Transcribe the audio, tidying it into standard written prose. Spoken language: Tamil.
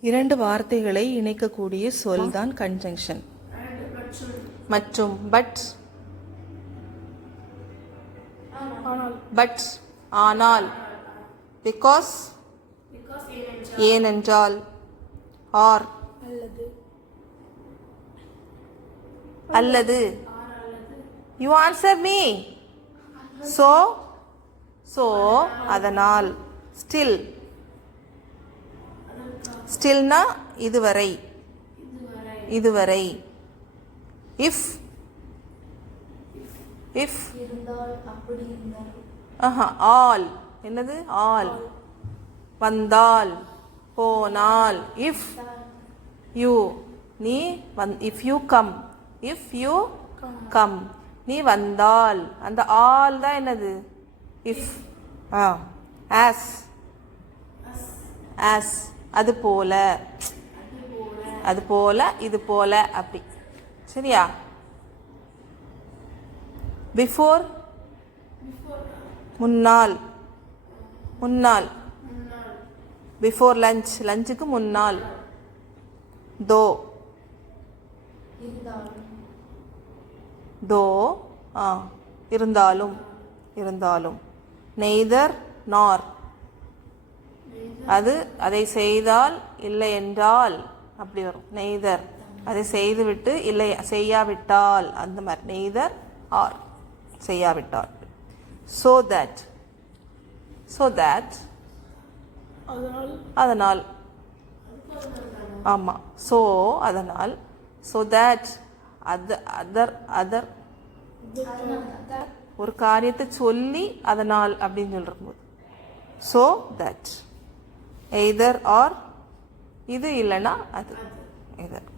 இரண்டு வார்த்தைகளை இணைக்கக்கூடிய சொல் தான் கன்ஜங்ஷன். மற்றும் பட், பட் ஆனால், பிகாஸ் ஏனென்றால், ஆர் அல்லது. You answer me. சோ அதனால். ஸ்டில், ஸ்டில்னா இதுவரை, இதுவரை. If, if all. என்னது? ஆல். வந்தால், போனால். இஃப் யூ, நீ if you come, if you come, நீ வந்தால். அந்த ஆல் தான் என்னது? இஃப். ஆஸ், ஆஸ் அது போல, அது போல, இது போல, அப்படி. சரியா? பிஃபோர் முன்னால், முன்னால். பிஃபோர் லஞ்ச், லஞ்சுக்கு முன்னால். தோ, தோ இருந்தாலும், இருந்தாலும். நெய்தர் நார், அது அதை செய்தால் இல்லை என்றால் அப்படி வரும். நெய்தர் அதை செய்துவிட்டு இல்லை செய்யாவிட்டால், அந்த மாதிரி. நெய்தர் ஆர் செய்யாவிட்டால். so that, so that அதனால். ஆமாம். so அதனால். so that அதர், அதர் ஒரு காரியத்தை சொல்லி அதனால் அப்படின்னு சொல்லும்போது so that. எய்தர் ஆர், இது இல்லைன்னா அது. எய்தர்.